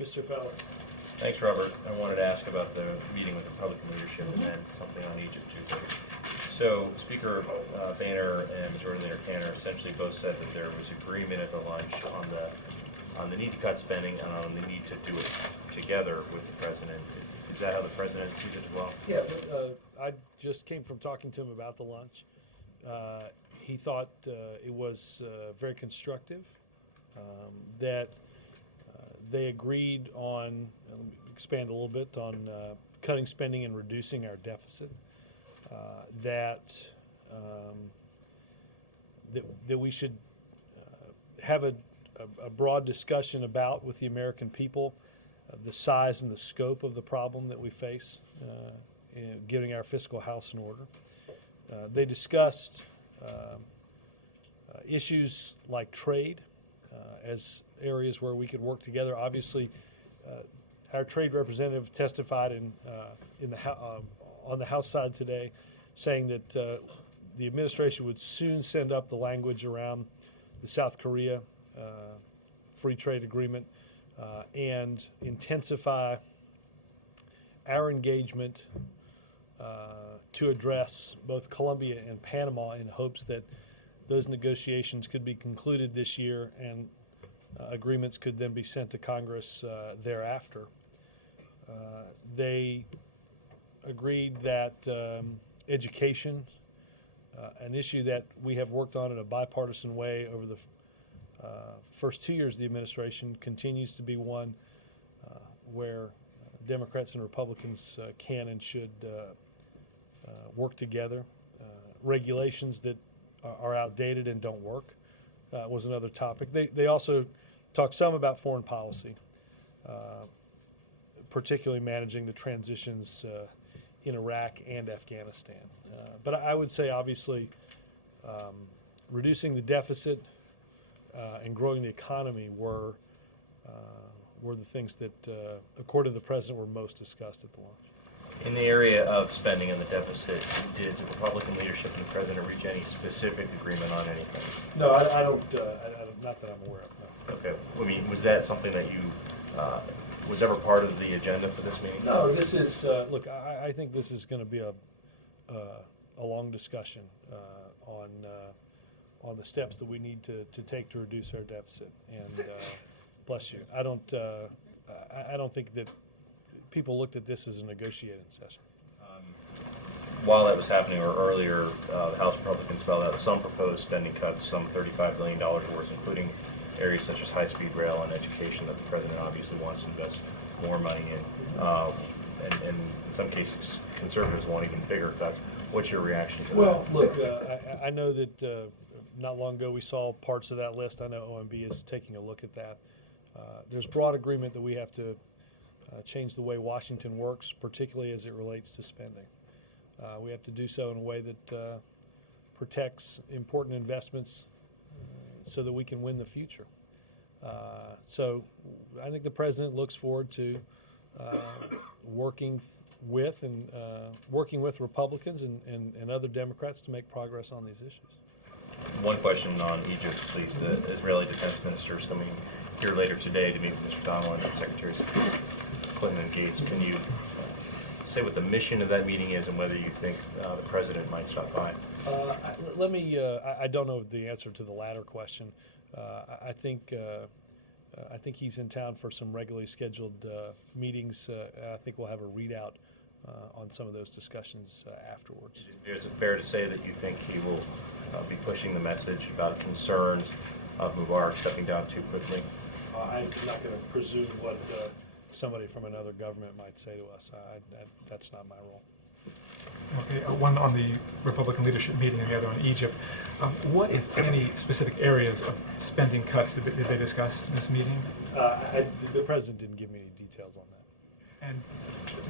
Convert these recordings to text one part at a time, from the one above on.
Mr. Feller. Thanks, Robert. I wanted to ask about the meeting with Republican leadership and then something on Egypt too, please. So Speaker Boehner and Majority Leader Tanner essentially both said that there was agreement at the lunch on the need to cut spending and on the need to do it together with the president. Is that how the president sees it as well? Yeah, I just came from talking to him about the lunch. He thought it was very constructive, that they agreed on, let me expand a little bit, on cutting spending and reducing our deficit, that we should have a broad discussion about with the American people the size and the scope of the problem that we face in getting our fiscal house in order. They discussed issues like trade as areas where we could work together. Obviously, our trade representative testified on the House side today, saying that the administration would soon send up the language around the South Korea free trade agreement and intensify our engagement to address both Colombia and Panama in hopes that those negotiations could be concluded this year and agreements could then be sent to Congress thereafter. They agreed that education, an issue that we have worked on in a bipartisan way over the first 2 years of the administration, continues to be one where Democrats and Republicans can and should work together. Regulations that are outdated and don't work was another topic. They also talked some about foreign policy, particularly managing the transitions in Iraq and Afghanistan. But I would say, obviously, reducing the deficit and growing the economy were the things that, according to the president, were most discussed at the lunch. In the area of spending and the deficit, did the Republican leadership and the president reach any specific agreement on anything? No, I don't. Not that I'm aware of. No. Okay. I mean, was that something that you was ever part of the agenda for this meeting? No. This is look. I think this is going to be a long discussion on the steps that we need to take to reduce our deficit. And bless you. I don't think that people looked at this as a negotiating session. While that was happening, or earlier, the House Republicans spelled out some proposed spending cuts, some $35 billion worth, including areas such as high-speed rail and education that the president obviously wants to invest more money in. And in some cases, conservatives want even bigger cuts. What's your reaction to that? Well, look, I know that not long ago we saw parts of that list. I know OMB is taking a look at that. There's broad agreement that we have to change the way Washington works, particularly as it relates to spending. We have to do so in a way that protects important investments so that we can win the future. So I think the president looks forward to working with Republicans and other Democrats to make progress on these issues. One question on Egypt, please. The Israeli defense minister is coming here later today to meet with Mr. Donilon and Secretaries Clinton and Gates. Can you say what the mission of that meeting is and whether you think the president might stop by? I don't know the answer to the latter question. I think he's in town for some regularly scheduled meetings. I think we'll have a readout on some of those discussions afterwards. Is it fair to say that you think he will be pushing the message about concerns of Mubarak stepping down too quickly? I'm not going to presume what somebody from another government might say to us. That's not my role. Okay, one on the Republican leadership meeting and the other on Egypt. What, if any, specific areas of spending cuts did they discuss in this meeting? The president didn't give me any details on that. And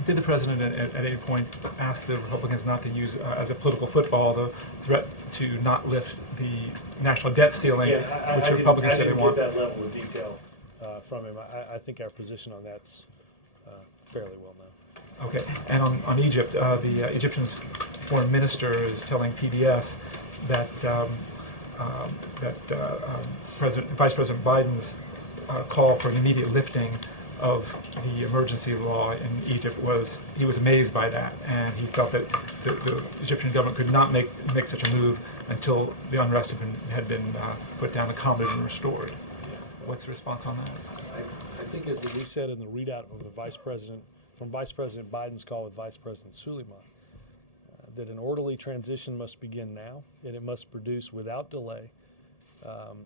did the president at any point ask the Republicans not to use as a political football the threat to not lift the national debt ceiling, which the Republicans said they want? I didn't get that level of detail from him. I think our position on that's fairly well known. Okay, and on Egypt, the Egyptian's foreign minister is telling PBS that Vice President Biden's call for an immediate lifting of the emergency law in Egypt he was amazed by that, and he felt that the Egyptian government could not make such a move until the unrest had been put down, the calm had been restored. What's the response on that? I think, as we said in the readout of the Vice President Biden's call with Vice President Suleiman, that an orderly transition must begin now, and it must produce without delay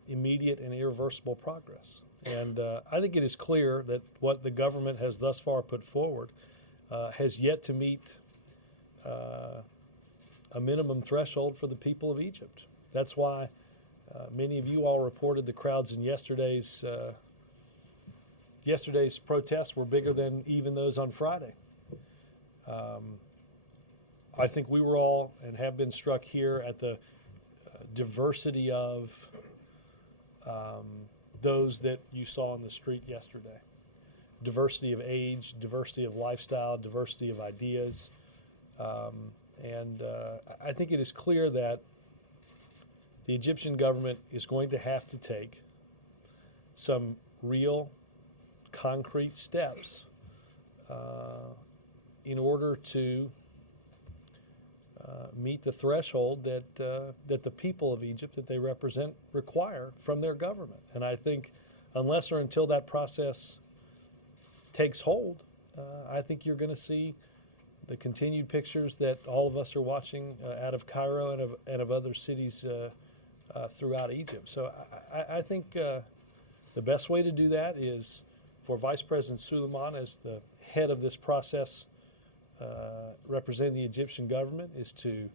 immediate and irreversible progress. And I think it is clear that what the government has thus far put forward has yet to meet a minimum threshold for the people of Egypt. That's why many of you all reported the crowds in yesterday's protests were bigger than even those on Friday. I think we were all and have been struck here at the diversity of those that you saw on the street yesterday. Diversity of age, diversity of lifestyle, diversity of ideas. And I think it is clear that the Egyptian government is going to have to take some real, concrete steps in order to meet the threshold that the people of Egypt that they represent require from their government. And I think unless or until that process takes hold, I think you're going to see the continued pictures that all of us are watching out of Cairo and of other cities throughout Egypt. So I think the best way to do that is for Vice President Suleiman, as the head of this process representing the Egyptian government, is to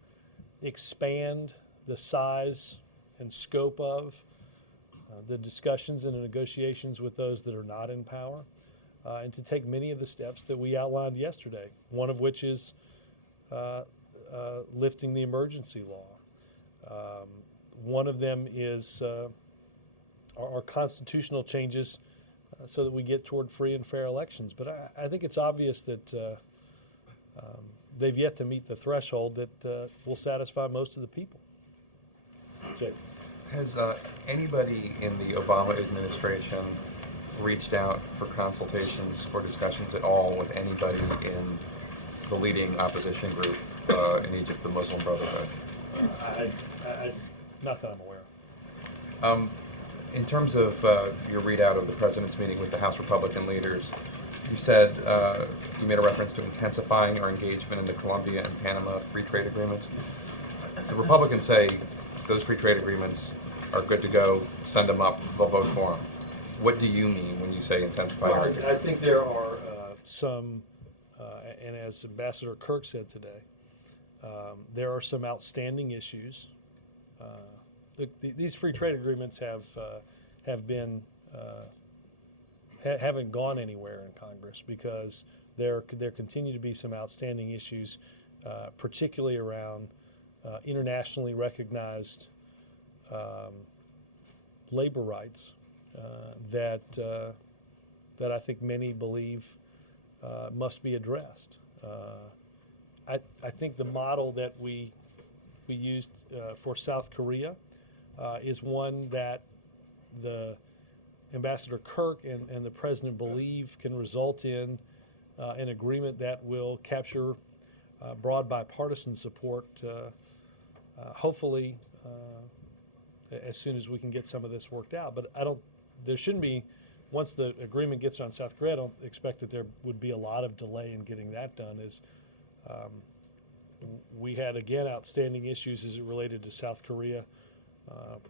expand the size and scope of the discussions and the negotiations with those that are not in power, and to take many of the steps that we outlined yesterday, one of which is lifting the emergency law. One of them is our constitutional changes so that we get toward free and fair elections. But I think it's obvious that they've yet to meet the threshold that will satisfy most of the people. Jay. Has anybody in the Obama administration reached out for consultations or discussions at all with anybody in the leading opposition group in Egypt, the Muslim Brotherhood? Not that I'm aware of. In terms of your readout of the president's meeting with the House Republican leaders, you said you made a reference to intensifying our engagement in the Colombia and Panama free trade agreements. The Republicans say those free trade agreements are good to go, send them up, they'll vote for them. What do you mean when you say intensifying our engagement? I think there are some, and as Ambassador Kirk said today, there are some outstanding issues. These free trade agreements haven't gone anywhere in Congress because there continue to be some outstanding issues, particularly around internationally recognized labor rights that I think many believe must be addressed. I think the model that we used for South Korea is one that the Ambassador Kirk and the President believe can result in an agreement that will capture broad bipartisan support, hopefully as soon as we can get some of this worked out. But there shouldn't be, once the agreement gets on South Korea, I don't expect that there would be a lot of delay in getting that done. We had, again, outstanding issues as it related to South Korea,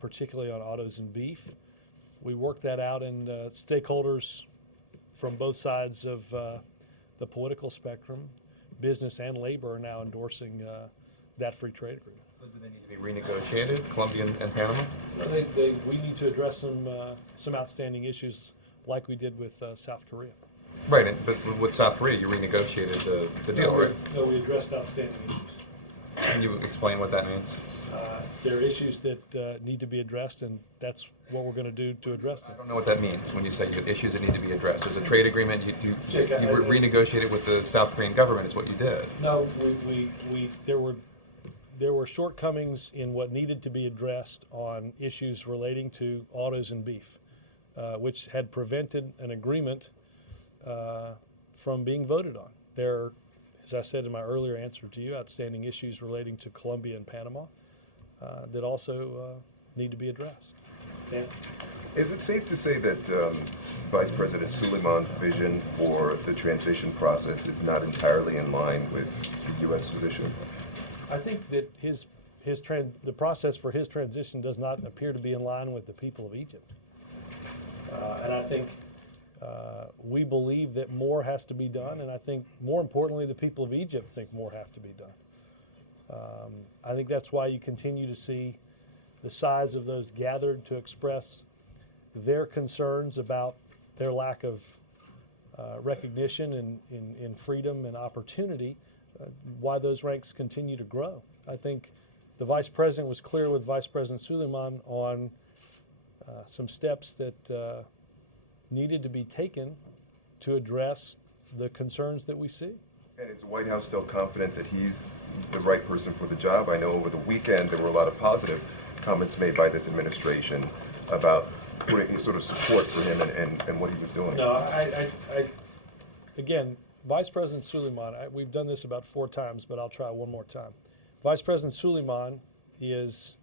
particularly on autos and beef. We worked that out, and stakeholders from both sides of the political spectrum, business and labor, are now endorsing that free trade agreement. So do they need to be renegotiated, Colombia and Panama? We need to address some outstanding issues like we did with South Korea. Right, but with South Korea, you renegotiated the deal, right? No, we addressed outstanding issues. Can you explain what that means? There are issues that need to be addressed, and that's what we're going to do to address them. I don't know what that means when you say you have issues that need to be addressed. There's a trade agreement, you renegotiated with the South Korean government is what you did. No, there were shortcomings in what needed to be addressed on issues relating to autos and beef, which had prevented an agreement from being voted on. There are, as I said in my earlier answer to you, outstanding issues relating to Colombia and Panama that also need to be addressed. Dan? Is it safe to say that Vice President Suleiman's vision for the transition process is not entirely in line with the U.S. position? I think that the process for his transition does not appear to be in line with the people of Egypt. And I think we believe that more has to be done, and I think more importantly, the people of Egypt think more have to be done. I think that's why you continue to see the size of those gathered to express their concerns about their lack of recognition in freedom and opportunity, why those ranks continue to grow. I think the Vice President was clear with Vice President Suleiman on some steps that needed to be taken to address the concerns that we see. And is the White House still confident that he's the right person for the job? I know over the weekend there were a lot of positive comments made by this administration about putting sort of support for him and what he was doing. No, again, Vice President Suleiman, we've done this about 4 times, but I'll try one more time. Vice President Suleiman is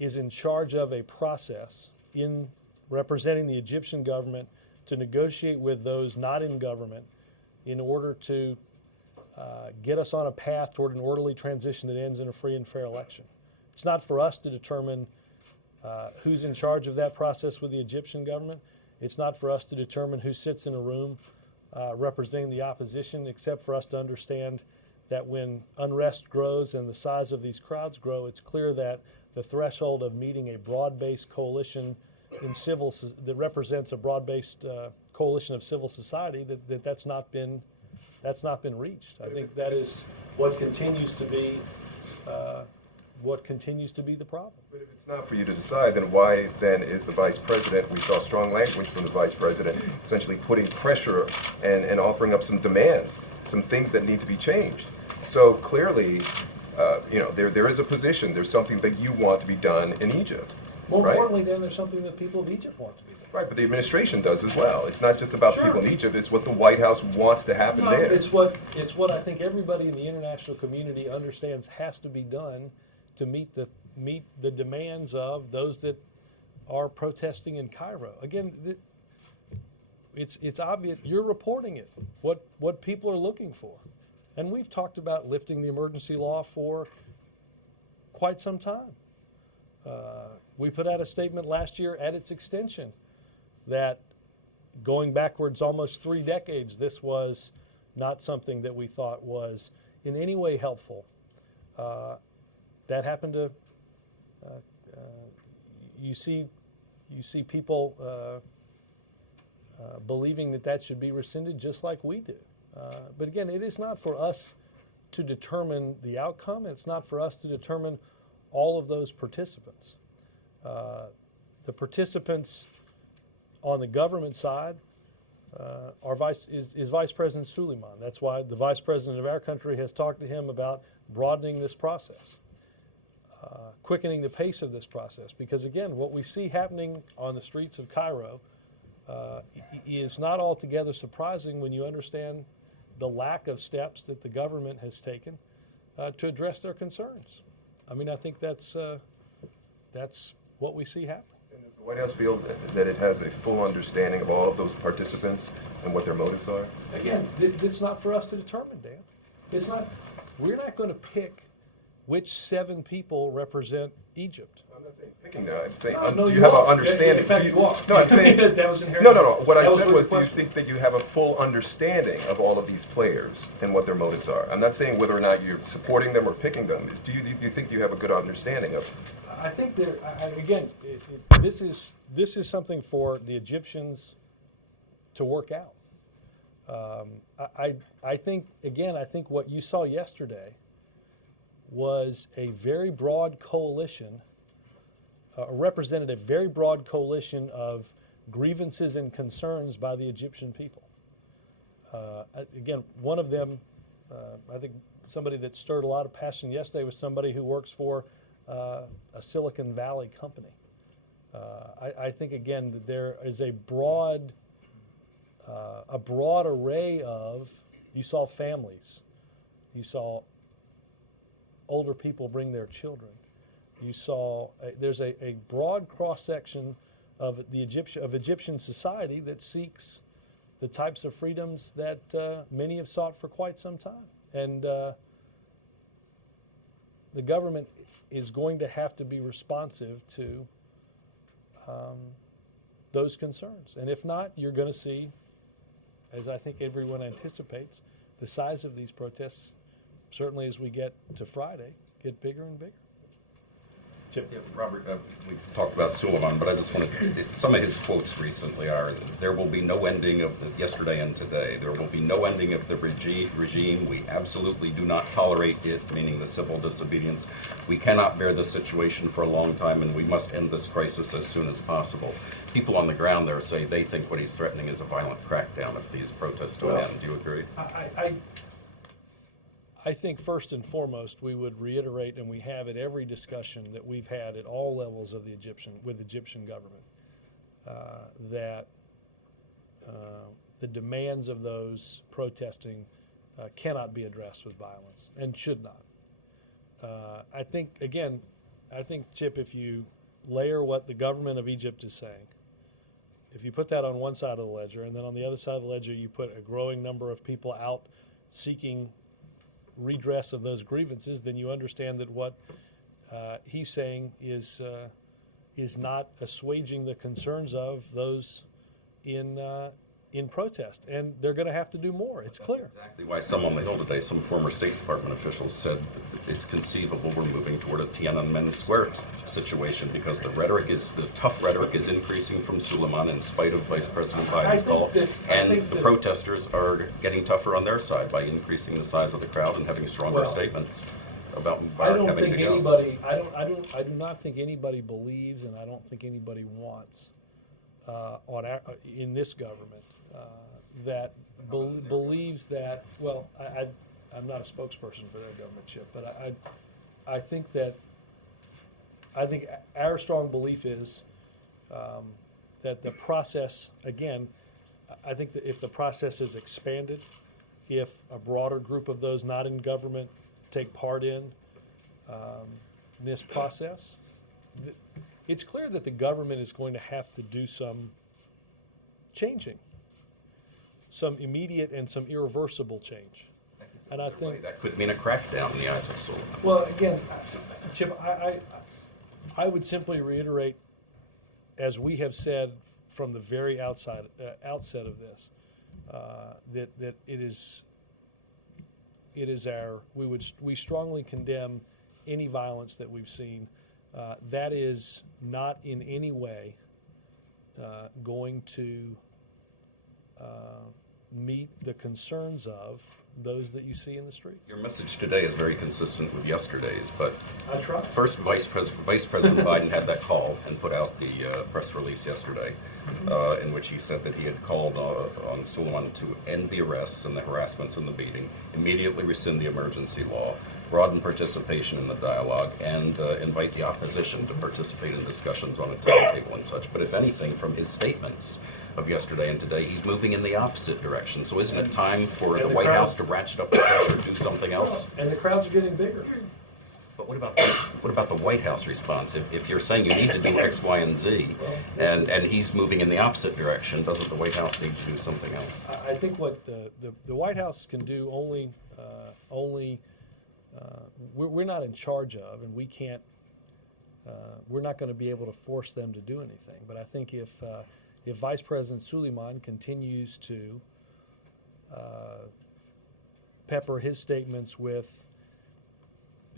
in charge of a process in representing the Egyptian government to negotiate with those not in government in order to get us on a path toward an orderly transition that ends in a free and fair election. It's not for us to determine who's in charge of that process with the Egyptian government. It's not for us to determine who sits in a room representing the opposition, except for us to understand that when unrest grows and the size of these crowds grow, it's clear that the threshold of meeting a broad-based coalition in that represents a broad-based coalition of civil society, that's not been reached. I think that is what continues to be the problem. But if it's not for you to decide, then why then is the Vice President, we saw strong language from the Vice President, essentially putting pressure and offering up some demands, some things that need to be changed. So clearly, there is a position, there's something that you want to be done in Egypt. More right? importantly, then, there's something that people of Egypt want to be done. Right, but the administration does as well. It's not just about the people in Egypt, it's what the White House wants to happen No, there. it's what I think everybody in the international community understands has to be done to meet the demands of those that are protesting in Cairo. Again, it's obvious. You're reporting it, what people are looking for. And we've talked about lifting the emergency law for quite some time. We put out a statement last year at its extension that going backwards almost 3 decades, this was not something that we thought was in any way helpful. That happened to, you see people believing that should be rescinded just like we do. But again, it is not for us to determine the outcome. It's not for us to determine all of those participants. The participants on the government side is Vice President Suleiman. That's why the Vice President of our country has talked to him about broadening this process, quickening the pace of this process. Because again, what we see happening on the streets of Cairo is not altogether surprising when you understand the lack of steps that the government has taken to address their concerns. I mean, I think that's what we see happening. And does the White House feel that it has a full understanding of all of those participants and what their motives are? Again, it's not for us to determine, Dan. It's not. We're not going to pick which 7 people represent Egypt. I'm not saying picking that. I'm saying, No, do you have are. an understanding? In fact, you are. No, I'm saying that was inherent. No. What I That said what was, the do you question- think that you have a full understanding of all of these players and what their motives are? I'm not saying whether or not you're supporting them or picking them. Do you think you have a good understanding of? I think this is something for the Egyptians to work out. I think what you saw yesterday was a very broad coalition, represented a very broad coalition of grievances and concerns by the Egyptian people. Again, one of them, I think somebody that stirred a lot of passion yesterday was somebody who works for a Silicon Valley company. I think, again, that there is a broad a broad array of, you saw families, you saw older people bring their children, you saw, there's a broad cross-section of Egyptian society that seeks the types of freedoms that many have sought for quite some time. And the government is going to have to be responsive to those concerns. And if not, you're going to see, as I think everyone anticipates, the size of these protests, certainly as we get to Friday, get bigger and bigger. Chip. Yeah, Robert, we've talked about Suleiman, but I just wanted to, some of his quotes recently are, there will be no ending of yesterday and today. There will be no ending of the regime. We absolutely do not tolerate it, meaning the civil disobedience. We cannot bear this situation for a long time, and we must end this crisis as soon as possible. People on the ground there say they think what he's threatening is a violent crackdown if these protests don't end. Do you agree? I think first and foremost we would reiterate, and we have at every discussion that we've had at all levels of the Egyptian government, that the demands of those protesting cannot be addressed with violence and should not. I think, Chip, if you layer what the government of Egypt is saying, if you put that on one side of the ledger, and then on the other side of the ledger you put a growing number of people out seeking redress of those grievances, then you understand that what he's saying is not assuaging the concerns of those in protest, and they're going to have to do more. It's clear. That's exactly why some on the Hill today, some former State Department officials said that it's conceivable we're moving toward a Tiananmen Square situation because the tough rhetoric is increasing from Suleiman in spite of Vice President Biden's call, and the protesters are getting tougher on their side by increasing the size of the crowd and having stronger statements about Mubarak having to go. I do not think anybody believes, and I don't think anybody wants in this government that believes that. Well, I'm not a spokesperson for their government, Chip, but I think our strong belief is that the process, again, I think that if the process is expanded, if a broader group of those not in government take part in this process, it's clear that the government is going to have to do some changing, some immediate and some irreversible change. And I think that could mean a crackdown in the eyes of Suleiman. Well, again, Chip, I would simply reiterate, as we have said from the very outset of this, that we strongly condemn any violence that we've seen. That is not in any way going to meet the concerns of those that you see in the streets. Your message today is very consistent with yesterday's, but I try. First, Vice President Biden had that call and put out the press release yesterday, in which he said that he had called on Suleiman to end the arrests and the harassments and the beating, immediately rescind the emergency law, broaden participation in the dialogue, and invite the opposition to participate in discussions on a timetable and such. But if anything, from his statements of yesterday and today, he's moving in the opposite direction. So isn't it time for the White House to ratchet up the pressure, do something else? And the crowds are getting bigger. But what about the White House response? If you're saying you need to do X, Y, and Z, and he's moving in the opposite direction, doesn't the White House need to do something else? I think what the White House can do only we're not in charge of, and we can't. We're not going to be able to force them to do anything. But I think if Vice President Suleiman continues to pepper his statements with,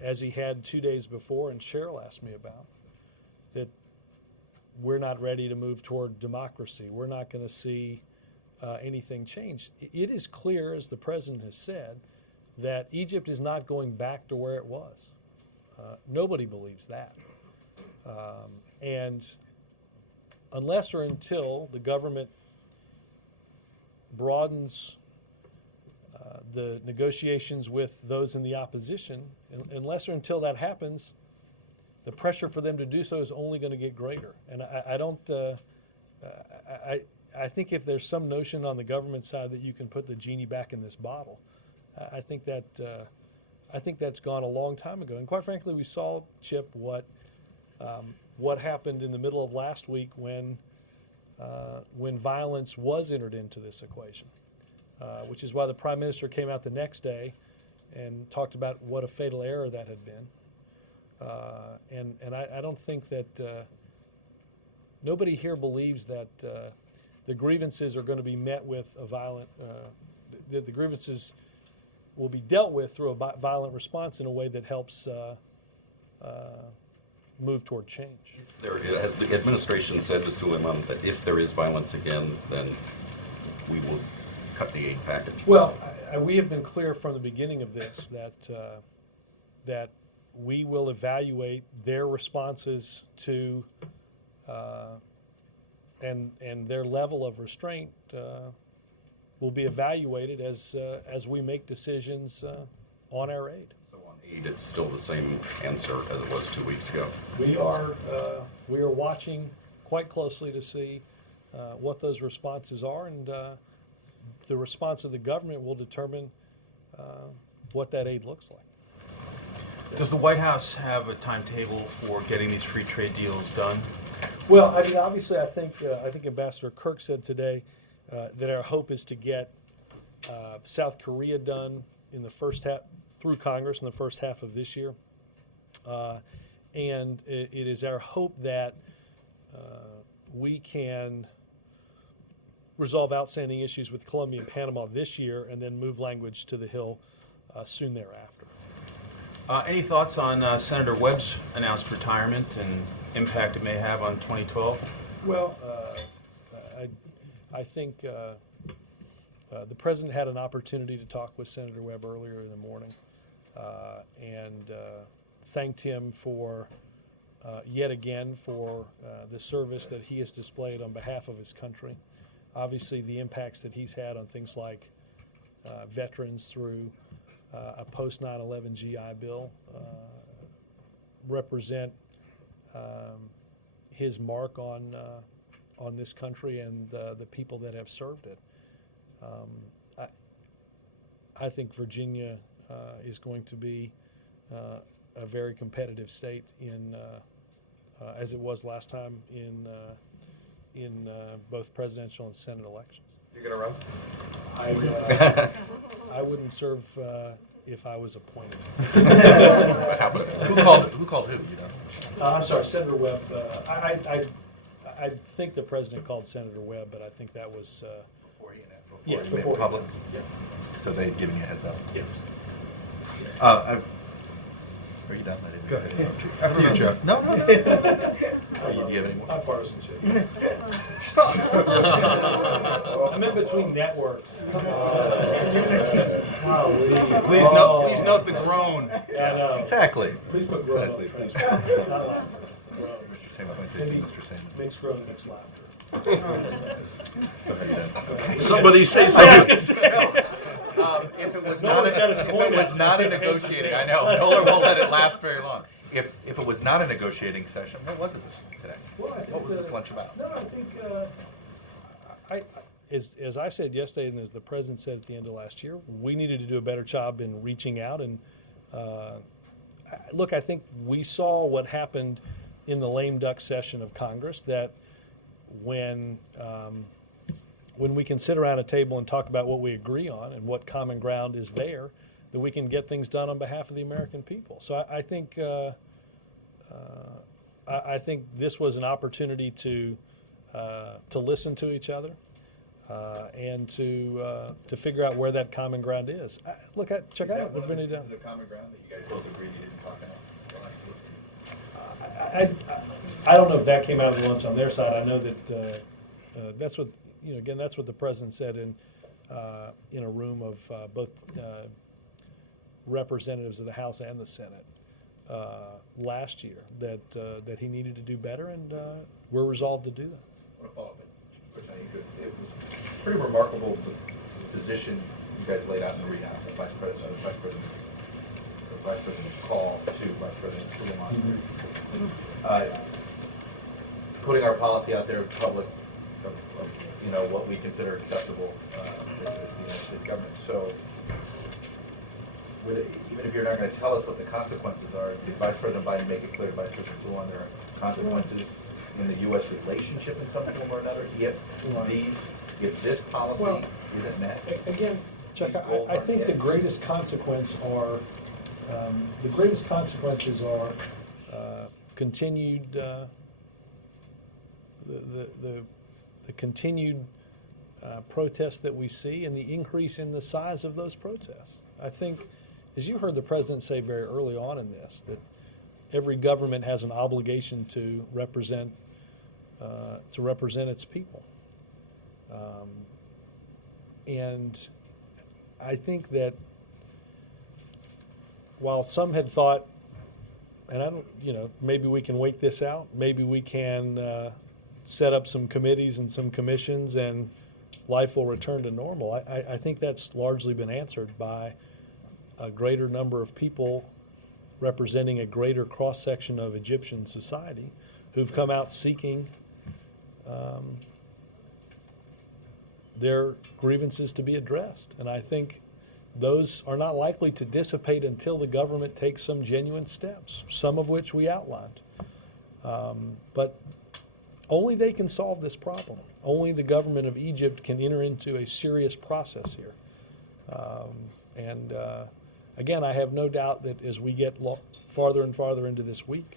as he had 2 days before, and Cheryl asked me about, that we're not ready to move toward democracy, we're not going to see anything change. It is clear, as the president has said, that Egypt is not going back to where it was. Nobody believes that. And unless or until the government broadens the negotiations with those in the opposition, unless or until that happens, the pressure for them to do so is only going to get greater. And I think if there's some notion on the government side that you can put the genie back in this bottle, I think that's gone a long time ago. And quite frankly, we saw, Chip, what happened in the middle of last week when violence was entered into this equation, which is why the Prime Minister came out the next day and talked about what a fatal error that had been. And I don't think that nobody here believes that the grievances are going to be met with a violent, the grievances will be dealt with through a violent response in a way that helps move toward change. Has the administration said to Suleiman that if there is violence again, then we will cut the aid package? Well, we have been clear from the beginning of this that we will evaluate their responses to and their level of restraint will be evaluated as we make decisions on our aid. So on aid, it's still the same answer as it was 2 weeks ago. We are watching quite closely to see what those responses are, and the response of the government will determine what that aid looks like. Does the White House have a timetable for getting these free trade deals done? Well, I mean, obviously, I think Ambassador Kirk said today that our hope is to get South Korea done in the first half through Congress in the first half of this year, and it is our hope that we can resolve outstanding issues with Colombia and Panama this year, and then move language to the Hill soon thereafter. Any thoughts on Senator Webb's announced retirement and impact it may have on 2012? Well, I think the president had an opportunity to talk with Senator Webb earlier in the morning and thanked him for yet again for the service that he has displayed on behalf of his country. Obviously, the impacts that he's had on things like veterans through a post 9/11 GI Bill represent his mark on this country and the people that have served it. I think Virginia is going to be a very competitive state in as it was last time in both presidential and Senate elections. You're going to run? I wouldn't serve if I was appointed. Who called who? You know? I'm sorry, Senator Webb. I think the president called Senator Webb, but I think that was Before he before went public. Yeah. So they've given you a heads up. Yes. Are you done? I didn't Go mean to ahead. interrupt you. After You, me. Joe. No. Do you have any more? Bipartisanship. I'm in between networks. Please note the groan. Yeah, I know. Exactly. Please put groan on the Exactly. transcript. Not laughter. Groan. Mr. Samuel, I'd like to see Mr. Samuel. Mixed groan, mixed laughter. Go ahead, then. Somebody say something. If it was No not, one's got his if coin it was out. not a negotiating, I know, Miller won't let it last very long. If it was not a negotiating session, what was it today? Well, I think What was this lunch about? No, I think as I said yesterday, and as the president said at the end of last year, we needed to do a better job in reaching out. And look, I think we saw what happened in the lame duck session of Congress, that when we can sit around a table and talk about what we agree on and what common ground is there, that we can get things done on behalf of the American people. So I think this was an opportunity to listen to each other and to figure out where that common ground is. Check out what Vinny done. Is it common ground that you guys both agreed you didn't talk out? I don't know if that came out of the lunch on their side. I know that that's what that's what the president said in a room of both representatives of the House and the Senate last year, that he needed to do better, and we're resolved to do that. I want to follow up, which I think it was pretty remarkable the position you guys laid out in the readout, the Vice President's call to Vice President Suleiman. Putting our policy out there in public, you know, what we consider acceptable as the United States government. So, even if you're not going to tell us what the consequences are, did Vice President Biden make it clear to Vice President Sewell there are consequences in the U.S. relationship in some form or another if this policy isn't met? Again, Chuck, I think the greatest consequences are continued the continued protests that we see and the increase in the size of those protests. I think, as you heard the president say very early on in this, that every government has an obligation to represent its people. And I think that while some had thought, and I don't, maybe we can wait this out, maybe we can set up some committees and some commissions and life will return to normal. I think that's largely been answered by a greater number of people representing a greater cross-section of Egyptian society who've come out seeking their grievances to be addressed. And I think those are not likely to dissipate until the government takes some genuine steps, some of which we outlined. But only they can solve this problem. Only the government of Egypt can enter into a serious process here. Again, I have no doubt that as we get farther and farther into this week,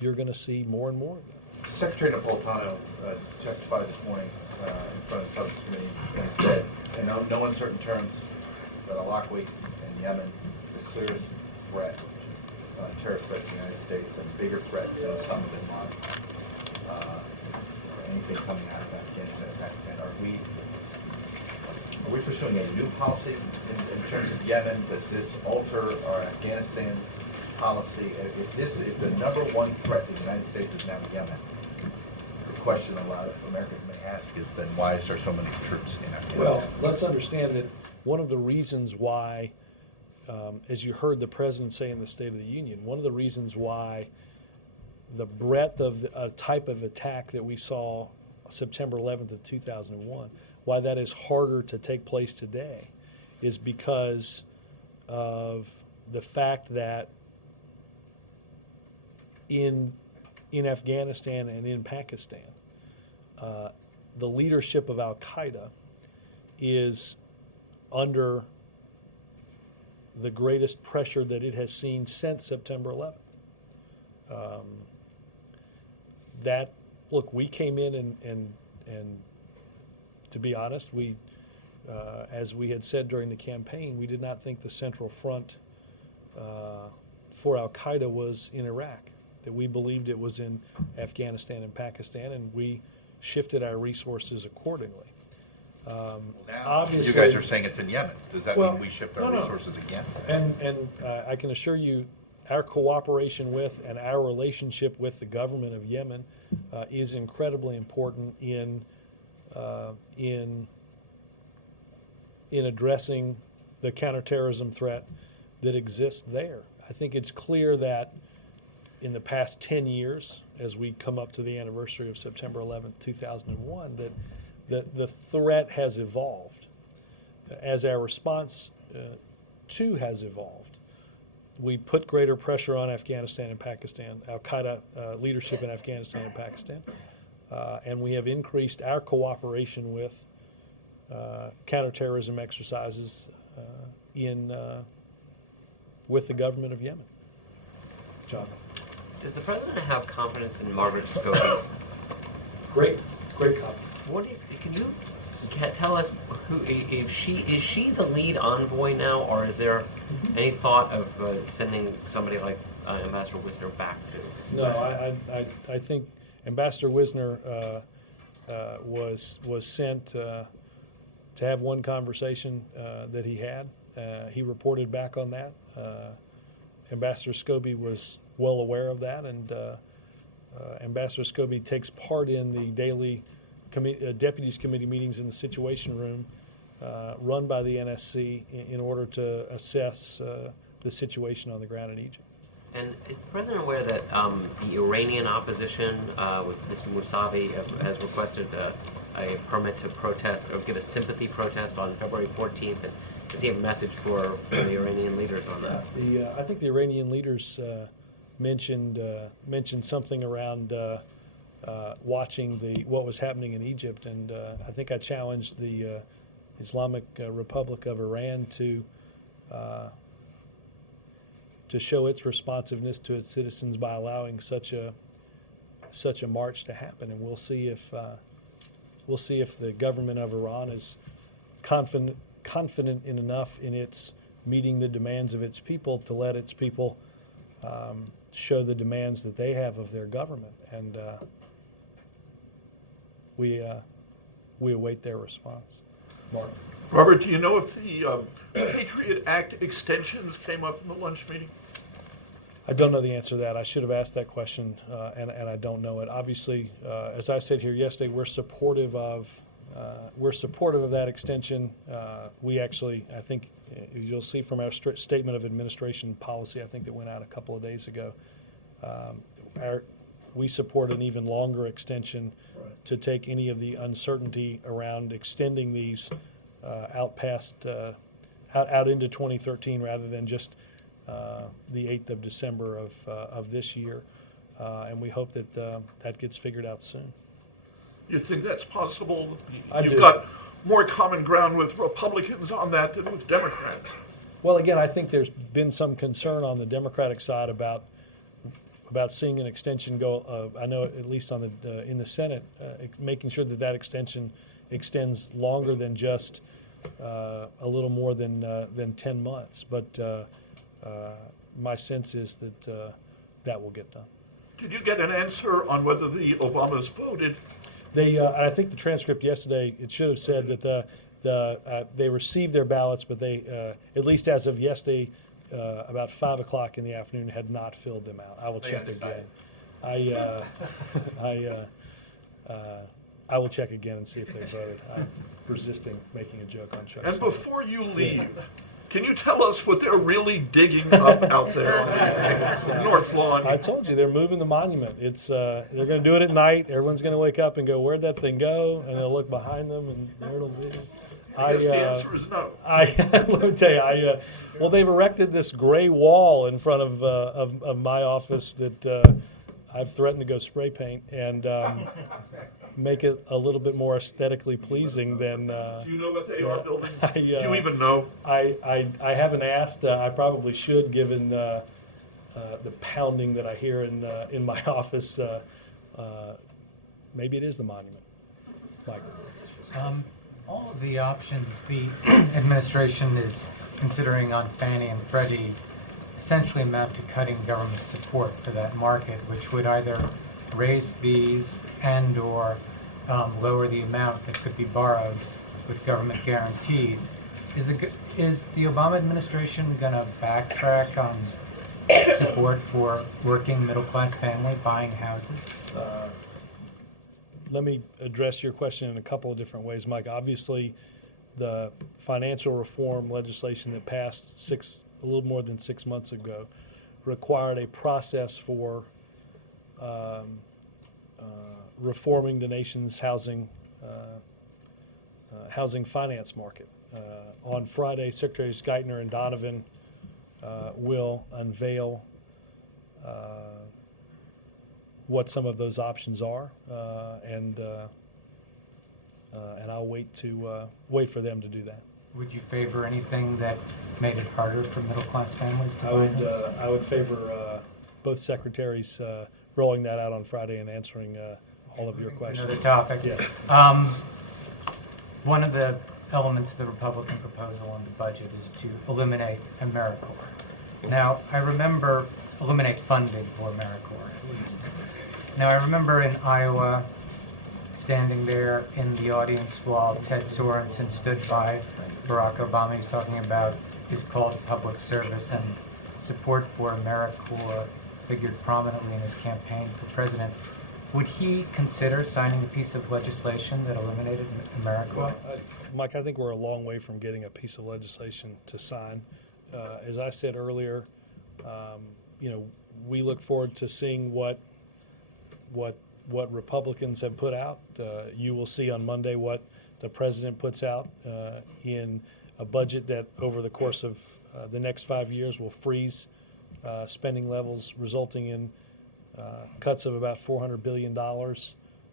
you're going to see more and more of that. Secretary Napolitano testified this morning in front of the Subject Committee and said, in no uncertain terms, that Al-Aqwi and Yemen is the clearest threat, terrorist threat to the United States, and a bigger threat than Osama bin Laden, or anything coming out of Afghanistan and Pakistan. Are we pursuing a new policy in terms of Yemen? Does this alter our Afghanistan policy? If the number one threat to the United States is now Yemen, the question a lot of Americans may ask is then why is there so many troops in Afghanistan? Well, let's understand that one of the reasons why, as you heard the president say in the State of the Union, one of the reasons why the breadth of a type of attack that we saw September 11th of 2001, why that is harder to take place today is because of the fact that in Afghanistan and in Pakistan, the leadership of Al-Qaeda is under the greatest pressure that it has seen since September 11th. Look, we came in and to be honest, we, as we had said during the campaign, we did not think the central front for Al-Qaeda was in Iraq, that we believed it was in Afghanistan and Pakistan, and we shifted our resources accordingly. Obviously, you guys are saying it's in Yemen. Does that mean we shift our resources again? And I can assure you our cooperation with and our relationship with the government of Yemen is incredibly important in addressing the counterterrorism threat that exists there. I think it's clear that in the past 10 years, as we come up to the anniversary of September 11th, 2001, that the threat has evolved. As our response to has evolved, we put greater pressure on Afghanistan and Pakistan, Al-Qaeda leadership in Afghanistan and Pakistan, and we have increased our cooperation with counterterrorism exercises with the government of Yemen. John. Does the president have confidence in Margaret Scobie? Great confidence. What can you tell us who is she the lead envoy now, or is there any thought of sending somebody like Ambassador Wisner back to? No, I think Ambassador Wisner was sent to have one conversation that he had. He reported back on that. Ambassador Scobie was well aware of that, and Ambassador Scobie takes part in the daily Deputies Committee meetings in the Situation Room run by the NSC in order to assess the situation on the ground in Egypt. And is the president aware that the Iranian opposition, with Mr. Mousavi, has requested a permit to protest or give a sympathy protest on February 14th? And does he have a message for the Iranian leaders on that? I think the Iranian leaders mentioned something around watching what was happening in Egypt, and I think I challenged the Islamic Republic of Iran to show its responsiveness to its citizens by allowing such a march to happen, and we'll see if the government of Iran is confident enough in its meeting the demands of its people to let its people show the demands that they have of their government, and we await their response. Mark. Robert, do you know if the Patriot Act extensions came up in the lunch meeting? I don't know the answer to that. I should have asked that question, and I don't know it. Obviously, as I said here yesterday, we're supportive of that extension. We actually, I think, you'll see from our statement of administration policy, I think that went out a couple of days ago. We support an even longer extension to take any of the uncertainty around extending these out into 2013 rather than just the 8th of December of this year, and we hope that that gets figured out soon. You think that's possible? I You've do. got more common ground with Republicans on that than with Democrats. Well, again, I think there's been some concern on the Democratic side about seeing an extension go. I know at least on in the Senate, making sure that extension extends longer than just a little more than 10 months. But my sense is that that will get done. Did you get an answer on whether the Obamas voted? I think the transcript yesterday, it should have said that they received their ballots, but they, at least as of yesterday, about 5 o'clock in the afternoon, had not filled them out. I will check again. I will check again and see if they voted. I'm resisting making a joke on Chuck. And before you leave, can you tell us what they're really digging up out there on the North Lawn? I told you, they're moving the monument. It's they're going to do it at night. Everyone's going to wake up and go, "Where'd that thing go?" And they'll look behind them, and there it'll be. I guess the answer is no. Let me tell you, well, they've erected this gray wall in front of my office that I've threatened to go spray paint and make it a little bit more aesthetically pleasing than. Do you know what they are building? Do you even know? I haven't asked. I probably should, given the pounding that I hear in my office. Maybe it is the monument. Michael. All of the options the administration is considering on Fannie and Freddie essentially amount to cutting government support for that market, which would either raise fees and or lower the amount that could be borrowed with government guarantees. Is the Obama administration going to backtrack on support for working middle-class family buying houses? Let me address your question in a couple of different ways, Mike. Obviously, the financial reform legislation that passed a little more than 6 months ago required a process for reforming the nation's housing finance market. On Friday, Secretaries Geithner and Donovan will unveil what some of those options are, and I'll wait for them to do that. Would you favor anything that made it harder for middle-class families to buy homes? I would favor both secretaries rolling that out on Friday and answering all of your questions. Another topic. Yeah. One of the elements of the Republican proposal on the budget is to eliminate AmeriCorps. Now, I remember eliminate funding for AmeriCorps, at least. Now, I remember in Iowa standing there in the audience while Ted Sorensen stood by Barack Obama. He was talking about his call to public service, and support for AmeriCorps figured prominently in his campaign for president. Would he consider signing a piece of legislation that eliminated AmeriCorps? Well, Mike, I think we're a long way from getting a piece of legislation to sign. As I said earlier, we look forward to seeing what Republicans have put out. You will see on Monday what the president puts out in a budget that over the course of the next 5 years will freeze spending levels, resulting in cuts of about $400 billion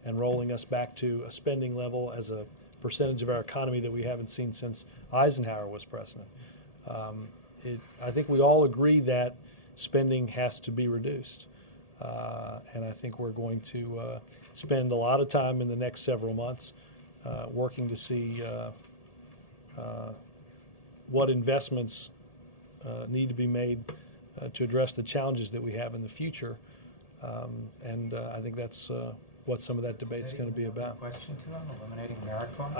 and rolling us back to a spending level as a percentage of our economy that we haven't seen since Eisenhower was president. I think we all agree that spending has to be reduced. And I think we're going to spend a lot of time in the next several months working to see what investments need to be made to address the challenges that we have in the future. And I think that's what some of that debate's going to be about. Question to him, eliminating AmeriCorps?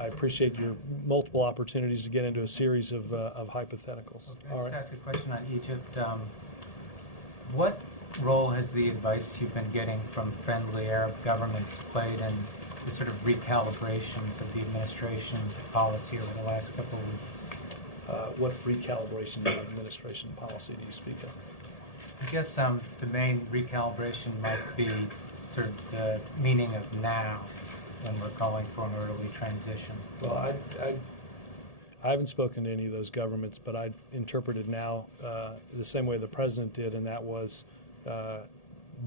I appreciate your multiple opportunities to get into a series of hypotheticals. Okay, All just right. ask a question on Egypt. What role has the advice you've been getting from friendly Arab governments played in the sort of recalibrations of the administration policy over the last couple of weeks? What recalibration of administration policy do you speak of? I guess the main recalibration might be sort of the meaning of now when we're calling for an orderly transition. Well, I haven't spoken to any of those governments, but I interpreted now the same way the president did, and that was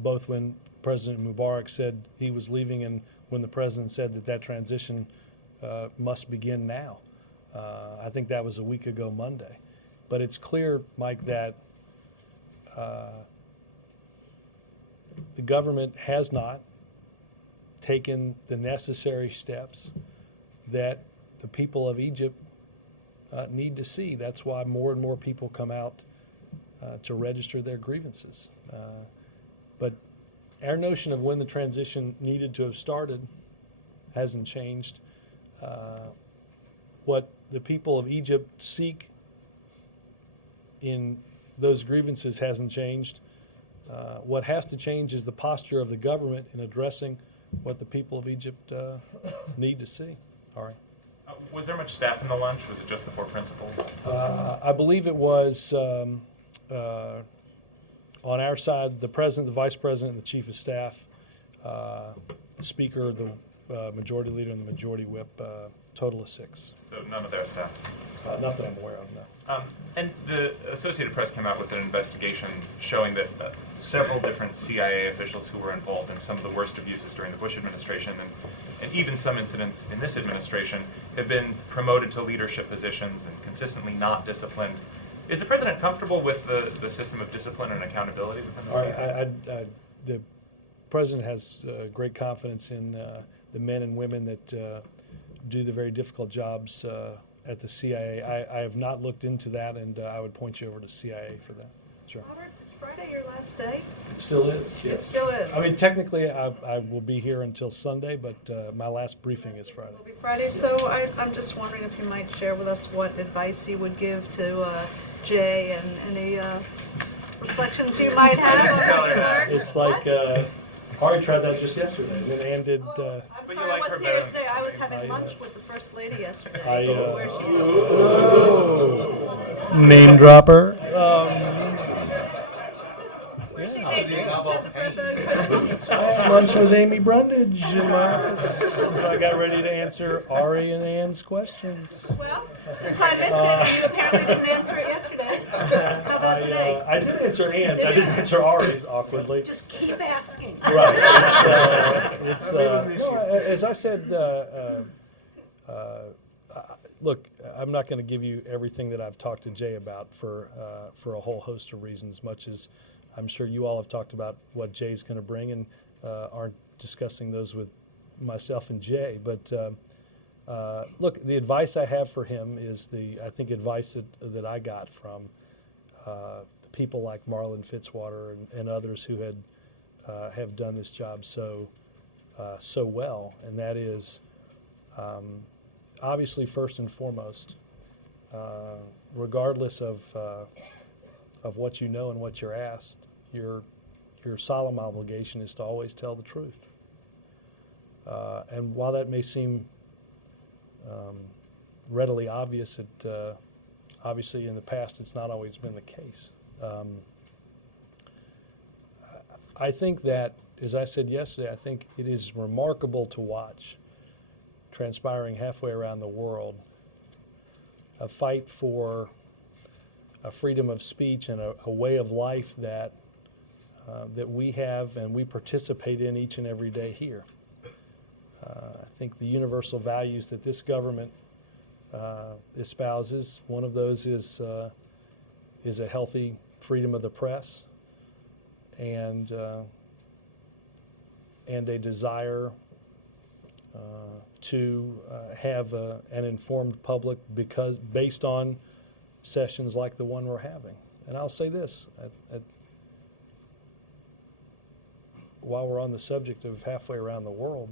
both when President Mubarak said he was leaving and when the president said that transition must begin now. I think that was a week ago Monday. But it's clear, Mike, that the government has not taken the necessary steps that the people of Egypt need to see. That's why more and more people come out to register their grievances. But our notion of when the transition needed to have started hasn't changed. What the people of Egypt seek in those grievances hasn't changed. What has to change is the posture of the government in addressing what the people of Egypt need to see. All right. Was there much staff in the lunch? Was it just the four principals? I believe it was on our side, the president, the vice president, and the chief of staff, the speaker, the majority leader, and the majority whip, total of 6. So none of their staff? Not that I'm aware of, no. And the Associated Press came out with an investigation showing that several different CIA officials who were involved in some of the worst abuses during the Bush administration and even some incidents in this administration have been promoted to leadership positions and consistently not disciplined. Is the president comfortable with the system of discipline and accountability within the CIA? The president has great confidence in the men and women that do the very difficult jobs at the CIA. I have not looked into that, and I would point you over to CIA for that. Sure. Robert, is Friday your last day? It still is, yes. It still is. I mean, technically, I will be here until Sunday, but my last briefing is Friday. It'll be Friday, so I'm just wondering if you might share with us what advice you would give to Jay and any reflections you might have on the course. It's like, Ari tried that just yesterday, and then Ann did. I'm But you sorry like I her wasn't better here than today. I was somebody. having lunch with the First Lady yesterday. I, where she Name dropper. where she gave news and said the president. I had lunch with Amy Brundage in my office, so I got ready to answer Ari and Ann's questions. Well, since I missed it, and you apparently didn't answer it yesterday. How about today? I did answer Ann's. I didn't answer Ari's awkwardly. Just keep asking. Right. No, as I said, look, I'm not going to give you everything that I've talked to Jay about for a whole host of reasons, much as I'm sure you all have talked about what Jay's going to bring and aren't discussing those with myself and Jay. But look, the advice I have for him is I think advice that I got from people like Marlon Fitzwater and others who have done this job so well, and that is obviously first and foremost, regardless of what you know and what you're asked, your solemn obligation is to always tell the truth. And while that may seem readily obvious, obviously in the past it's not always been the case. I think that, as I said yesterday, I think it is remarkable to watch, transpiring halfway around the world, a fight for a freedom of speech and a way of life that that we have and we participate in each and every day here. I think the universal values that this government espouses, one of those is a healthy freedom of the press and a desire to have an informed public based on sessions like the one we're having. And I'll say this, while we're on the subject of halfway around the world,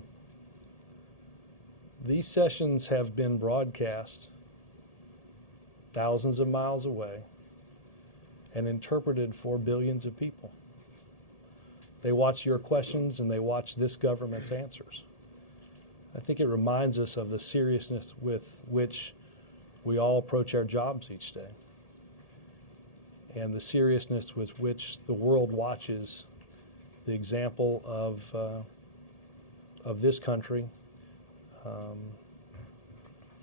these sessions have been broadcast thousands of miles away and interpreted for billions of people. They watch your questions and they watch this government's answers. I think it reminds us of the seriousness with which we all approach our jobs each day and the seriousness with which the world watches the example of this country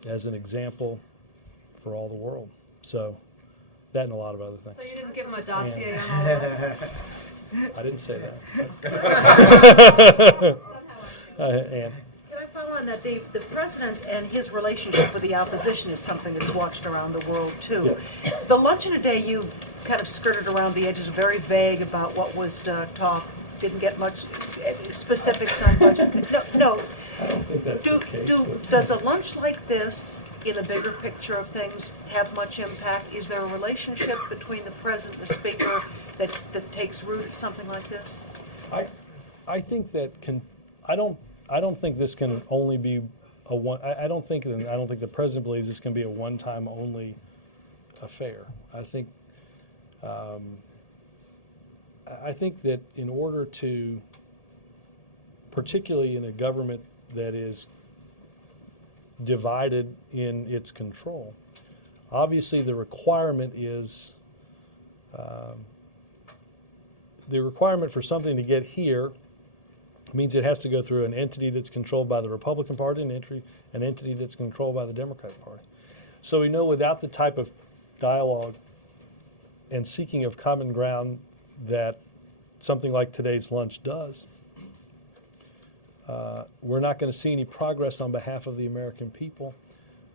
as an example for all the world. So that and a lot of other things. So you didn't give him a dossier on all of this? I didn't say that. Ann. Can I follow on that? The president and his relationship with the opposition is something that's watched around the world, too. Yeah. The luncheon today, you kind of skirted around the edges, very vague about what was talked, didn't get much specifics on budget. No. I don't think that's the case. Does a lunch like this, in the bigger picture of things, have much impact? Is there a relationship between the president and the speaker that takes root at something like this? I think that I don't think this can only be a one. I don't think the president believes this can be a one-time only affair. I think that in order to, particularly in a government that is divided in its control, obviously the requirement is the requirement for something to get here means it has to go through an entity that's controlled by the Republican Party and an entity that's controlled by the Democratic Party. So we know without the type of dialogue and seeking of common ground that something like today's lunch does, we're not going to see any progress on behalf of the American people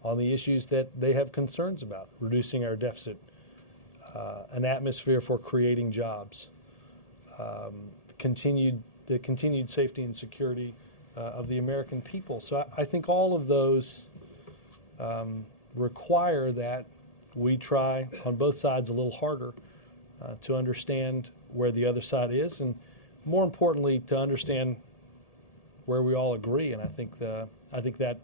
on the issues that they have concerns about: reducing our deficit, an atmosphere for creating jobs, the continued safety and security of the American people. So I think all of those require that we try on both sides a little harder to understand where the other side is, and more importantly, to understand where we all agree. And I think that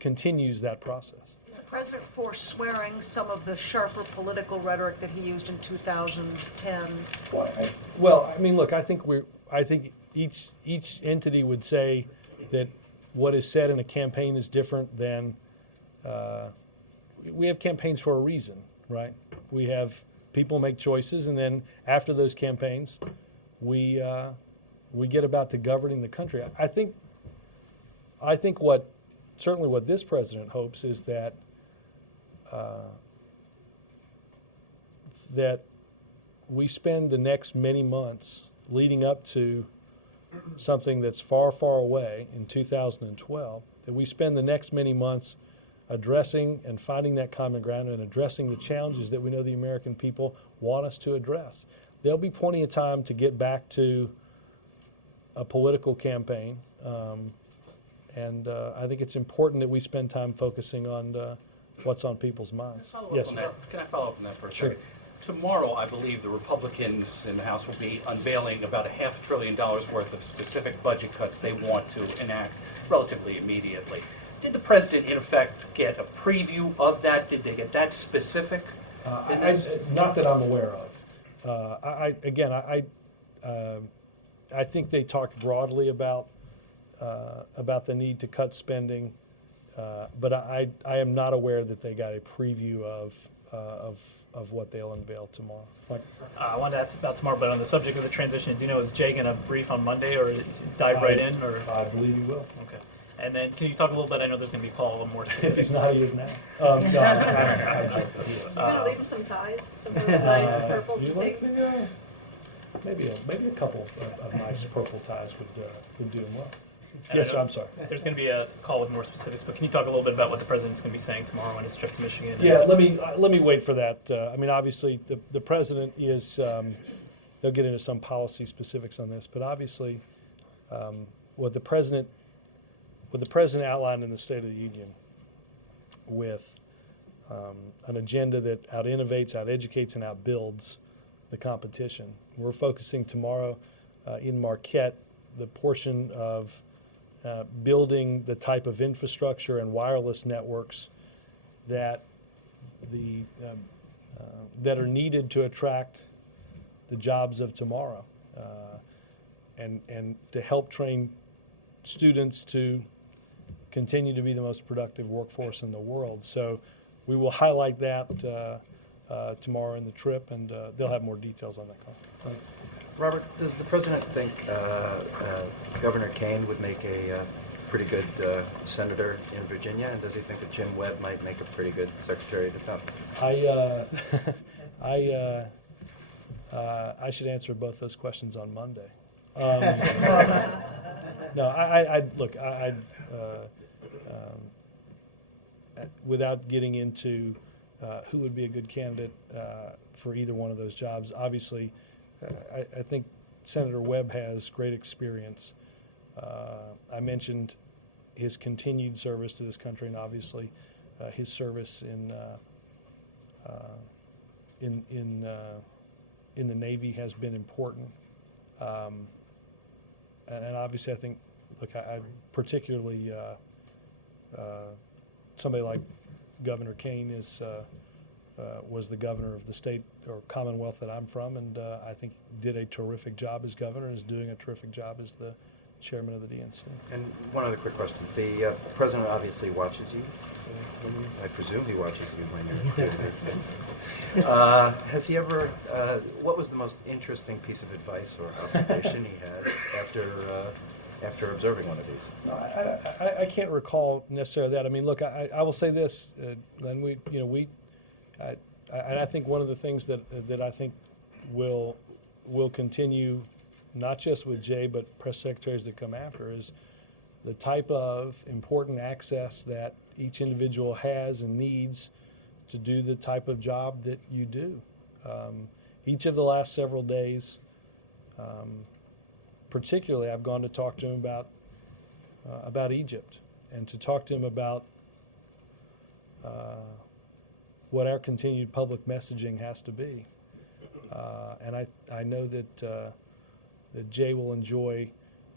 continues that process. Is the president forswearing some of the sharper political rhetoric that he used in 2010? Well, I mean, look, I think each entity would say that what is said in a campaign is different than. We have campaigns for a reason, right? We have people make choices, and then after those campaigns, we get about to governing the country. I think certainly what this president hopes is that that we spend the next many months leading up to something that's far, far away in 2012, that we spend the next many months addressing and finding that common ground and addressing the challenges that we know the American people want us to address. There'll be plenty of time to get back to a political campaign, and I think it's important that we spend time focusing on what's on people's minds. Yes, Can I follow up on that for a Sure. second? Tomorrow, I believe the Republicans in the House will be unveiling about $500 billion worth of specific budget cuts they want to enact relatively immediately. Did the president, in effect, get a preview of that? Did they get that specific? Not that I'm aware of. I think they talked broadly about the need to cut spending but I am not aware that they got a preview of what they'll unveil tomorrow. I wanted to ask about tomorrow, but on the subject of the transition, do you know, is Jay going to brief on Monday or dive right in? Or I believe he will. Okay. And then can you talk a little bit, I know there's going to be a call on more specifics. If he's not, he is now. No, I'm joking. He is. You're gonna leave him some ties, some of those nice purples Do you and like pinks? maybe a couple of nice purple ties would do him well. And Yes, I sir, know I'm sorry. There's going to be a call with more specifics, but can you talk a little bit about what the president's going to be saying tomorrow on his trip to Michigan? Yeah, let me wait for that. I mean, obviously, the president is. They'll get into some policy specifics on this, but obviously, what the president outlined in the State of the Union, with an agenda that out innovates, out educates, and out builds the competition. We're focusing tomorrow in Marquette, the portion of building the type of infrastructure and wireless networks that that are needed to attract the jobs of tomorrow, and to help train students to continue to be the most productive workforce in the world. So we will highlight that tomorrow in the trip, and they'll have more details on that call. Robert, does the president think Governor Kane would make a pretty good senator in Virginia, and does he think that Jim Webb might make a pretty good Secretary of Defense? I should answer both those questions on Monday. No, look, without getting into who would be a good candidate for either one of those jobs, obviously, I think Senator Webb has great experience. I mentioned his continued service to this country, and obviously his service in the Navy has been important. And obviously, I think, look, I particularly somebody like Governor Kane was the governor of the state or Commonwealth that I'm from, and I think did a terrific job as governor, and is doing a terrific job as the chairman of the DNC. And one other quick question. The president obviously watches you. I presume he watches you when you're doing these things. Has he ever, what was the most interesting piece of advice or observation he had after observing one of these? No, I can't recall necessarily that. I mean, look, I will say this, Glenn, I think one of the things that I think will continue, not just with Jay, but press secretaries that come after, is the type of important access that each individual has and needs to do the type of job that you do. Each of the last several days, particularly, I've gone to talk to him about Egypt, and to talk to him about what our continued public messaging has to be. And I know that Jay will enjoy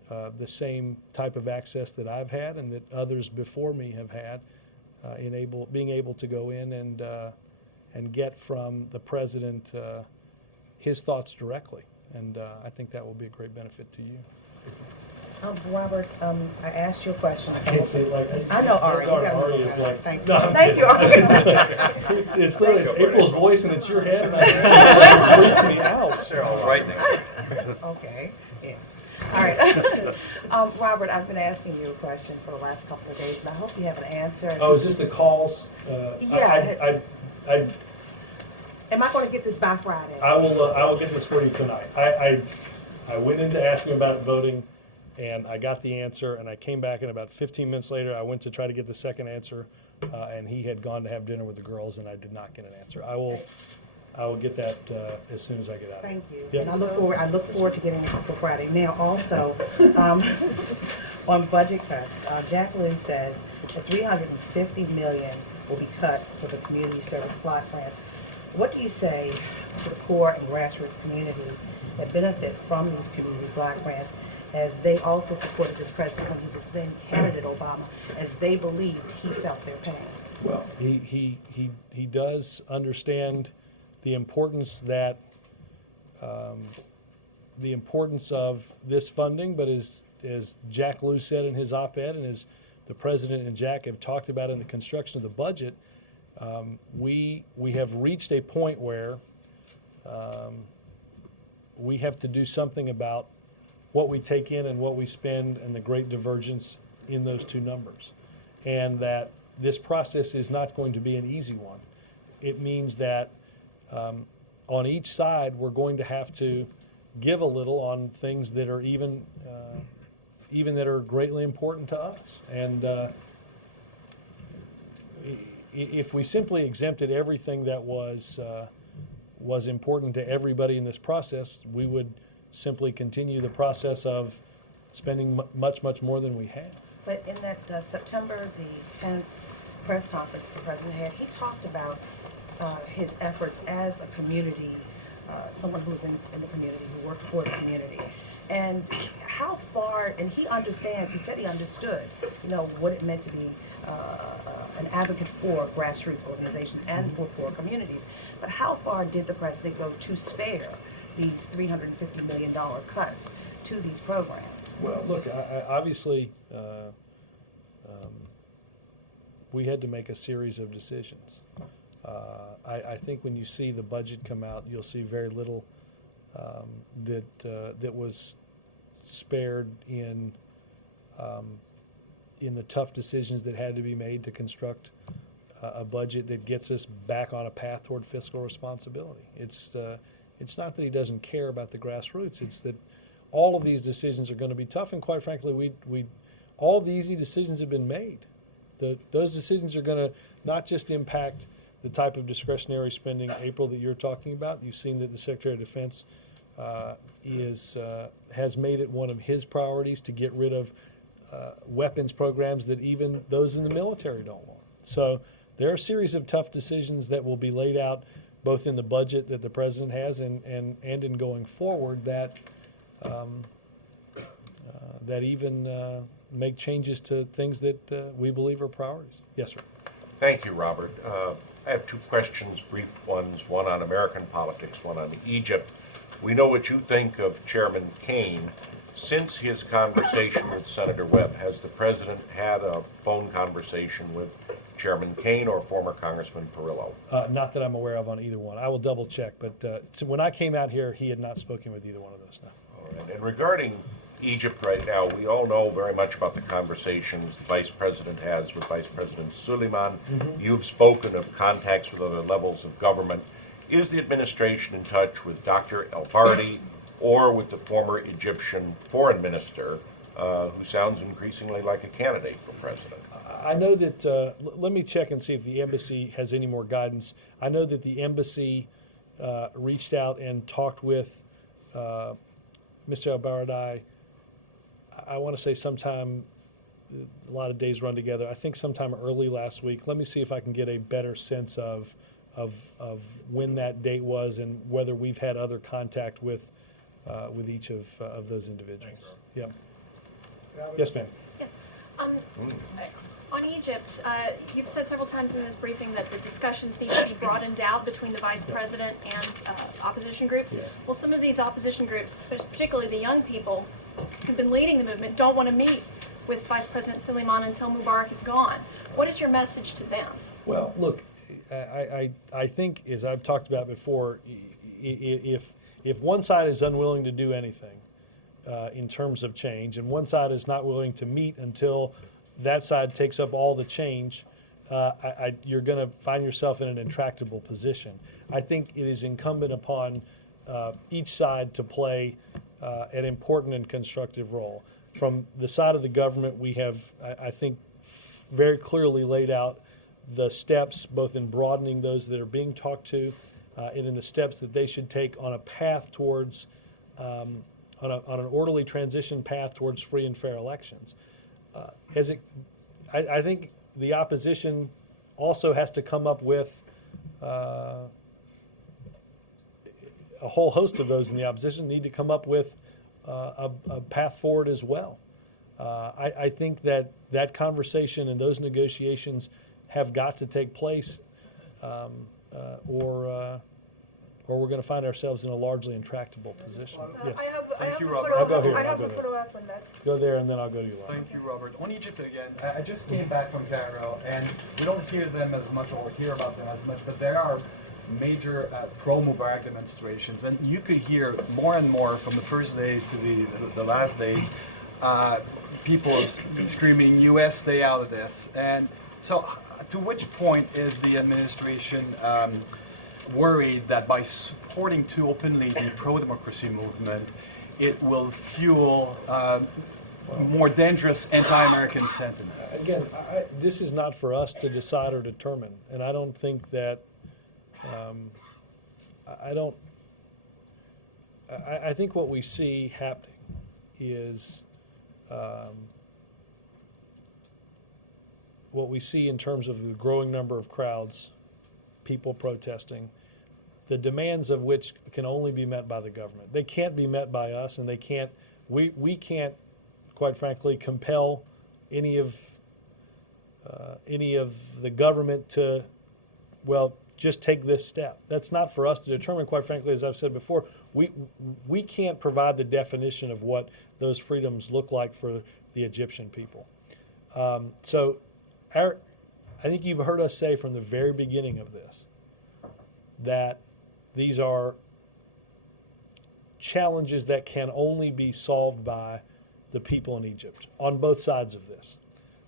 the same type of access that I've had and that others before me have had, being able to go in and get from the president his thoughts directly. And I think that will be a great benefit to you. Robert, I asked you a question. I can't say it like I know Ari. Ari is like, thank no, you. Thank you, Ari. It's literally, it's April's voice and it's your head, and it freaks me out. Okay. Yeah. All right. Robert, I've been asking you a question for the last couple of days, and I hope you have an answer. Oh, is this the calls? Yeah. Am I going to get this by Friday? I will get this for you tonight. I went in to ask him about voting, and I got the answer, and I came back, and about 15 minutes later, I went to try to get the second answer, and he had gone to have dinner with the girls, and I did not get an answer. I will get that as soon as I get out. Thank you. Yep. And I look forward to getting it for Friday. Now, also, on budget cuts, Jack Lew says that $350 million will be cut for the community service block grants. What do you say to the core and grassroots communities that benefit from these community block grants, as they also supported this president when he was then candidate Obama, as they believed he felt their pain? Well, he does understand the importance that of this funding, but as Jack Lew said in his op-ed, and as the president and Jack have talked about in the construction of the budget, we have reached a point where we have to do something about what we take in and what we spend and the great divergence in those two numbers. And that this process is not going to be an easy one. It means that on each side, we're going to have to give a little on things that are even that are greatly important to us. And if we simply exempted everything that was important to everybody in this process, we would simply continue the process of spending much more than we have. But in that September the 10th press conference the president had, he talked about his efforts as a community, someone who's in the community, who worked for the community. And how far, and he understands, he said he understood, what it meant to be an advocate for grassroots organizations and for poor communities. But how far did the president go to spare these $350 million cuts to these programs? Well, look, obviously, we had to make a series of decisions. I think when you see the budget come out, you'll see very little that was spared in the tough decisions that had to be made to construct a budget that gets us back on a path toward fiscal responsibility. It's not that he doesn't care about the grassroots. It's that all of these decisions are going to be tough, and quite frankly, all the easy decisions have been made. Those decisions are going to not just impact the type of discretionary spending, April, that you're talking about. You've seen that the Secretary of Defense has made it one of his priorities to get rid of weapons programs that even those in the military don't want. So there are a series of tough decisions that will be laid out both in the budget that the president has and in going forward that even make changes to things that we believe are priorities. Yes, sir. Thank you, Robert. I have two questions, brief ones, one on American politics, one on Egypt. We know what you think of Chairman Kaine. Since his conversation with Senator Webb, has the president had a phone conversation with Chairman Kaine or former Congressman Perillo? Not that I'm aware of on either one. I will double check, but so when I came out here, he had not spoken with either one of those. No. All right. And regarding Egypt right now, we all know very much about the conversations the Vice President has with Vice President Suleiman. Mm-hmm. You've spoken of contacts with other levels of government. Is the administration in touch with Dr. El-Bardi or with the former Egyptian foreign minister, who sounds increasingly like a candidate for president? I know that, let me check and see if the embassy has any more guidance. I know that the embassy reached out and talked with Mr. El-Bardi. I want to say sometime, a lot of days run together, I think sometime early last week. Let me see if I can get a better sense of when that date was and whether we've had other contact with each of those individuals. Yep. Yes, ma'am. Yes. On Egypt, you've said several times in this briefing that the discussions need to be broadened out between the vice president and opposition groups. Yeah. Well, some of these opposition groups, particularly the young people who've been leading the movement, don't want to meet with Vice President Suleiman until Mubarak is gone. What is your message to them? Well, look, I think, as I've talked about before, if one side is unwilling to do anything in terms of change, and one side is not willing to meet until that side takes up all the change, you're going to find yourself in an intractable position. I think it is incumbent upon each side to play an important and constructive role. From the side of the government, we have, I think, very clearly laid out the steps, both in broadening those that are being talked to and in the steps that they should take on a path towards, on an orderly transition path towards free and fair elections. I think the opposition also has to come up with a whole host of those in the opposition need to come up with a path forward as well. I think that conversation and those negotiations have got to take place, or or we're going to find ourselves in a largely intractable position. Yes. I have you, a Robert. follow-up. I'll go here, I I'll have go a there. follow-up on that. Go there, and then I'll go to you, Laura. Thank you, Robert. On Egypt again, I just came back from Cairo, and we don't hear them as much or hear about them as much, but there are major pro-Mubarak demonstrations, and you could hear more and more from the first days to the last days, people screaming, U.S., stay out of this. And so to which point is the administration worried that by supporting too openly the pro-democracy movement, it will fuel more dangerous anti-American sentiments? Again, this is not for us to decide or determine, and I don't think that I think what we see happening is what we see in terms of the growing number of crowds, people protesting, the demands of which can only be met by the government. They can't be met by us, and they can't. We can't, quite frankly, compel any of the government to, well, just take this step. That's not for us to determine, quite frankly, as I've said before. We can't provide the definition of what those freedoms look like for the Egyptian people. So I think you've heard us say from the very beginning of this that these are challenges that can only be solved by the people in Egypt on both sides of this.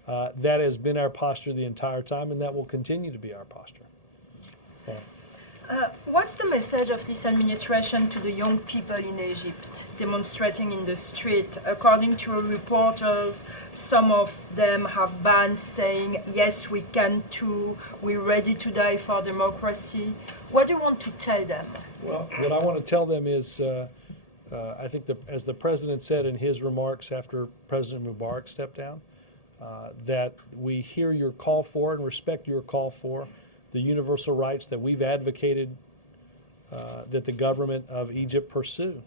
That has been our posture the entire time, and that will continue to be our posture. What's the message of this administration to the young people in Egypt demonstrating in the street? According to reporters, some of them have bans saying, yes, we can too, we're ready to die for democracy. What do you want to tell them? Well, what I want to tell them is, I think as the president said in his remarks after President Mubarak stepped down, that we hear your call for and respect your call for the universal rights that we've advocated that the government of Egypt pursue,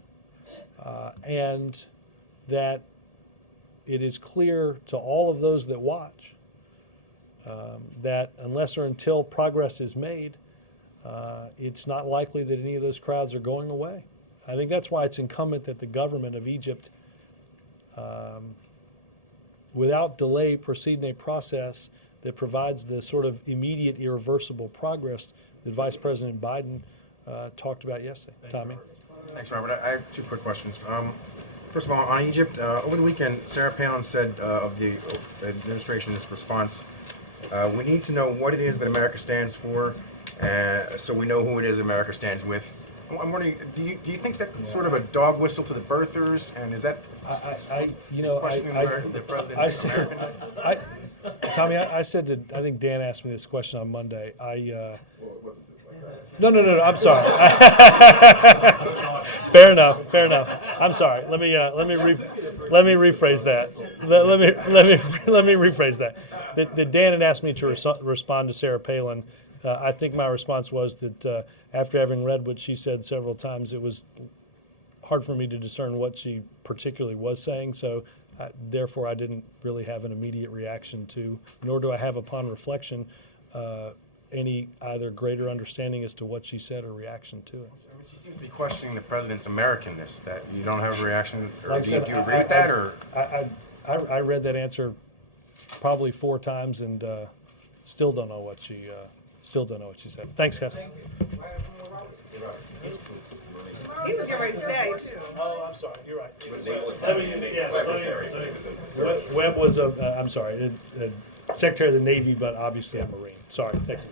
and that it is clear to all of those that watch that unless or until progress is made, it's not likely that any of those crowds are going away. I think that's why it's incumbent that the government of Egypt, without delay, proceed in a process that provides the sort of immediate, irreversible progress that Vice President Biden talked about yesterday. Tommy? Thanks, Robert. I have two quick questions. First of all, on Egypt, over the weekend, Sarah Palin said of the administration's response, we need to know what it is that America stands for, so we know who it is America stands with. I'm wondering, do you think that's sort of a dog whistle to the birthers, and is that questioning the president's Americanness? Tommy, I said that, I think Dan asked me this question on Monday. No, I'm sorry. Fair enough. I'm sorry. Let me rephrase that. Let me rephrase that. That Dan had asked me to respond to Sarah Palin. I think my response was that after having read what she said several times, it was hard for me to discern what she particularly was saying. So therefore, I didn't really have an immediate reaction to, nor do I have, upon reflection, any either greater understanding as to what she said or reaction to it. She seems to be questioning the president's Americanness. That you don't have a reaction, or Like do you I said, agree with that, or? I read that answer probably 4 times and still don't know what she said. Thanks, Cass. He was getting ready to stay, too. Oh, I'm sorry. You're right. Webb was I'm sorry, Secretary of the Navy, but obviously a Marine. Sorry. Thank you.